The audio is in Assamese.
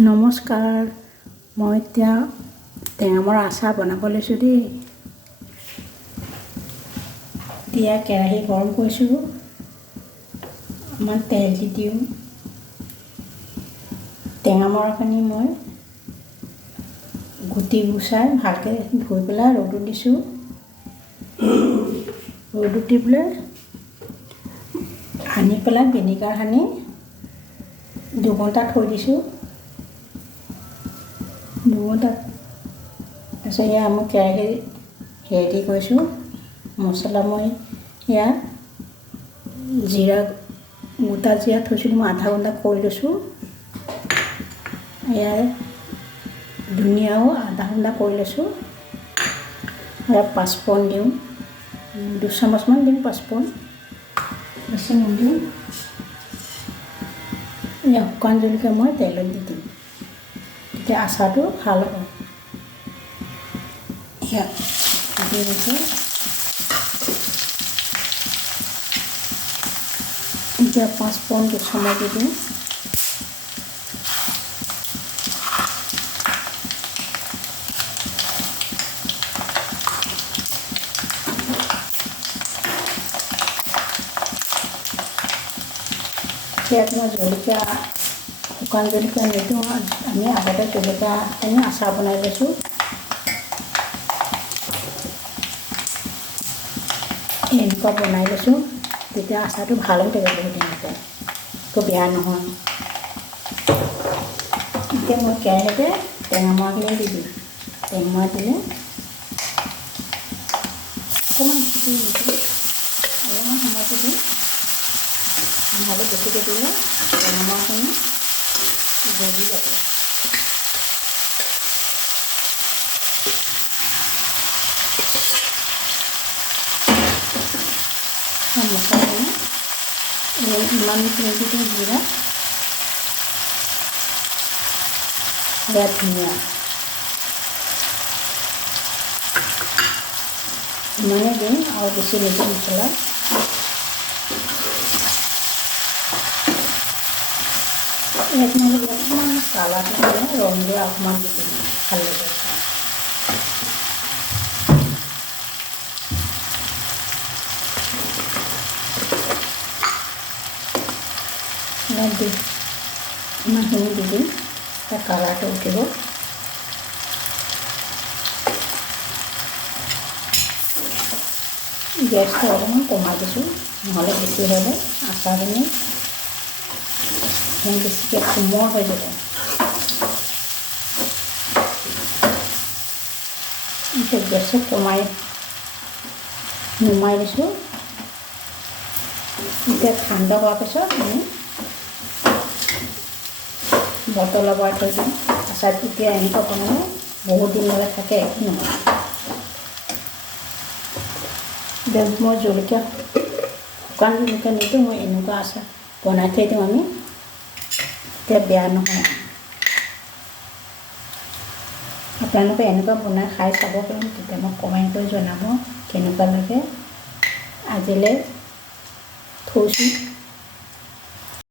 নমস্কাৰ, মই এতিয়া টেঙামৰা আচাৰ বনাব লৈছোঁ দেই। এতিয়া কেৰাহী গৰম কৰিছোঁ, অকণমান তেল দি দিওঁ। টেঙামৰাখিনি মই গুটি গুচাই ভালকৈ ধুই পেলাই ৰ'দত দিছোঁ। ৰ'দত দি পেলাই আনি পেলাই ভিনেগাৰ সানি 2 ঘণ্টা থৈ দিছোঁ। 2 ঘণ্টা তাৰপিছত এয়া মই কেৰাহী ৰেডি কৰিছোঁ। মছলা মই ইয়াত জিৰা, গোটা জিৰা থৈছিলোঁ, মই আধা ঘণ্টা কৰি লৈছোঁ। ইয়াৰ ধনিয়াও আধা ঘণ্টা কৰি লৈছোঁ। ইয়াত পাঁচফোৰণ দিওঁ, 2 চামুচমান দিম পাঁচফোৰণ, বেছি নিদিওঁ। এয়া শুকান জলকীয়া মই তেলত দি দিম, তেতিয়া আচাৰটো ভাল হ'ব। ইয়াত দি দিছোঁ। এতিয়া পাঁচফোৰণ 2 চামুচ দি দিওঁ। ইয়াত মই জলকীয়া, শুকান জলকীয়া নিদিওঁ, আমি আগতে জলকীয়া আচাৰ বনাই লৈছোঁ। এনেকুৱা বনাই লৈছোঁ, তেতিয়া আচাৰটো ভাল হৈ থাকে বহুত দিনলৈকে, একো বেয়া নহয়। এতিয়া মই কেৰাহীতে টেঙামৰাখিনি দি দিম। টেঙামৰা দিলে অকণমান ফুটি দিছোঁ, অলপমান সময়টো দিম। নহ'লে বেছিকৈ দিলে টেঙামৰাখিনি গলি যাব। মছলাখিনি ইমানখিনি দিওঁ, জিৰা, ইয়াত ধনিয়া, ইমানেই দিম আৰু বেছি নিদিওঁ মছলা। ইয়াত মানে অকণমান কালাৰটো দিলে ৰং দিয়া অকণমান দি দিম, ভাল লাগে খাই। ইয়াত দি ইমানখিনি দি দিম, তাৰ কালাৰটো উঠিব। গেছটো অলপমান কমাই দিছোঁ, নহ'লে বেছি হ'লে আচাৰখিনি বেছিকৈ কোমল হৈ যাব। এতিয়া গেছটো নুমাই দিছোঁ। এতিয়া ঠাণ্ডা হোৱাৰ পিছত আমি বটলত ভৰাই থৈ দিম। আচাৰটো এতিয়া এনেকুৱা বনালে বহুত দিনলৈ থাকে, একো নহয়। মই জলকীয়া, শুকান জলকীয়া নিদিওঁ, মই এনেকুৱা আচাৰ বনাই থৈ দিওঁ আমি, তেতিয়া বেয়া নহয়। আপোনালোকে এনেকুৱা বনাই খাই চাব পাৰিম, তেতিয়া মোক কমেণ্ট কৰি জনাব কেনেকুৱা লাগে। আজিলৈ থৈছোঁ।